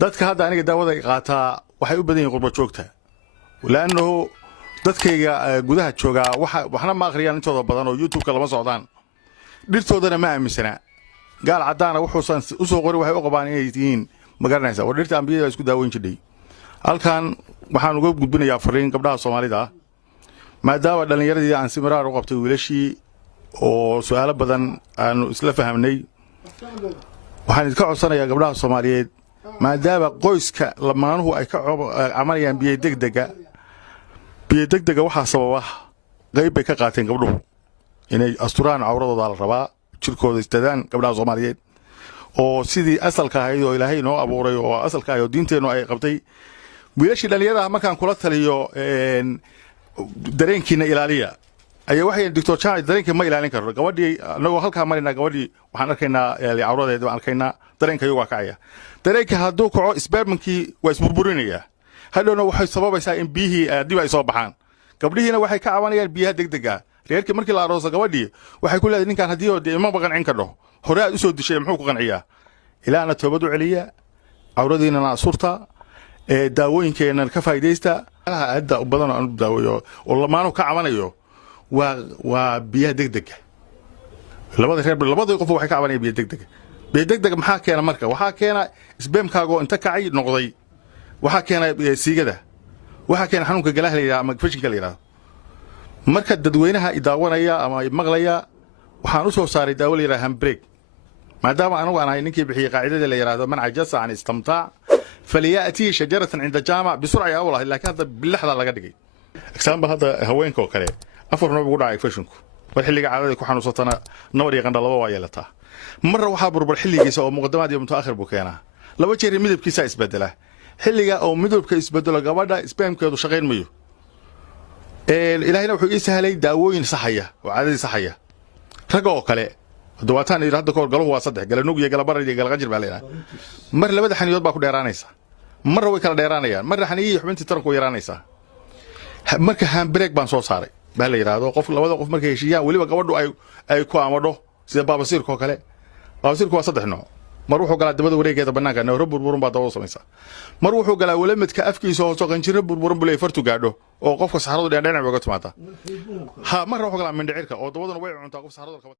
dadka hadda aniga daawada qaataa waxay u badan yihiin qurba joogta laanno dadkayga gudaha jooga waxna ma akhriyaan intooda badan oo YouTube-ka lama socdaan dhirtoodana ma aaminsana gaal cadaana wuxuu u soo qoray waxay u qabaan inay yihiin magaranaysa oo dhirta ambiyada isku daaweyn jiray halkan waxaan uga gudbinayaa fariin gabdhaha Soomaalida maadaama dhalinyaradii aan simiraar u qabtay wiilashii oo su'aalo badan aan isla fahamnay waxaan idinka codsanayaa gabdhaha Soomaaliyeed maadaama qoyska lamaanuhu ay ka camanayaan biyo degdega waxa sababa qayb bay ka qaateen gabdhuhu inay asturaan awradooda la rabaa jirkooda istadaan gabdhaha Soomaaliyeed oo sidii asalka ahayd oo Ilaahay noo abuuray oo asalka ahayd diinteenu ay qabtay wiilashii dhalinyarada markaan kula taliyo dareenkiina ilaaliya ayaa waxay Dr. Chan dareenka ma ilaalin karo gabadhii anagoo halka marina gabadhii waxaan arkaynaa awradeeda waan arkaynaa dareenkayo waa kacaya dareenka hadduu kaco isbarmankii waa isburburinaya hadhowna waxay sababaysaa in biyihii dib ay soo baxaan gabdhihiina waxay ka cabanayaan biyaha degdega reerkii markii la arooso gabadhii waxay ku leedahay ninkan haddii oo ima qancin karo hore aad u soo dishay muxuu ku qanciyaa ilaana toobad u celiya awradiina asurta daawooyinkeena ka faa'iideysta hadda badan aan daawayo oo lamaano ka cabanayo waa biyaha degdega labada qof waxay ka cabanayaan biyo degdega maxaa keena marka waxaa keena isbeemkaago inta kacay noqday waxaa keena siigada waxaa keena xanuunka galaha la yiraahdo ama fashinka la yiraahdo marka dadweynaha idaawanaya ama maqlaya waxaan u soo saaray daawo la yiraahdo handbrake maadaama anagu aan ahay ninkii bixiyay qaacidada la yiraahdo man ajasa an istimtaac faliyati shajaratan inda jaamac bisur'a awlaha laakiin hada bilaxda laga dhigay example hada haweenka oo kale afar nooc ugu dhacay fashinku war xilliga caadada ku xanuunsatana nabar iyo qandhalaba waa yeelataa marra waxaa burbur xilligiisa oo muqaddamaad iyo mutaakhir buu keenaa laba jeer midabkiisa isbedela xilliga oo midabka isbedelo gabadha spermkeedu shaqeyn mayo ilaahayna wuxuu ii sahlay daawooyin saxaya oo caadadii saxaya raga oo kale dawaataan iyo hadda koor galuhu waa saddex galanug iyo galabar iyo galqajir baa leeyahay mar labada xaniyood baa ku dheeraanaysa mar way kala dheeraanayaan mar xaniyi xubintii taranku yaraanaysa marka handbrake baan soo saaray baa la yiraahdo qof labada qof markay heshiiyaan waliba gabadhu ay ku amadho sida baabasiirka kale baabasiirku waa saddex nooc mar wuxuu galaa dabada wareegeeda banaanka neero burburun baa dawo samaysa mar wuxuu galaa walamadka afkiisa oo qanjiro burburun bulay fartu gaadho oo qofka saxaradu dhinac uga timaada ha mar wuxuu galaa mindhicirka oo dawadana way cuntaa qof saxaradu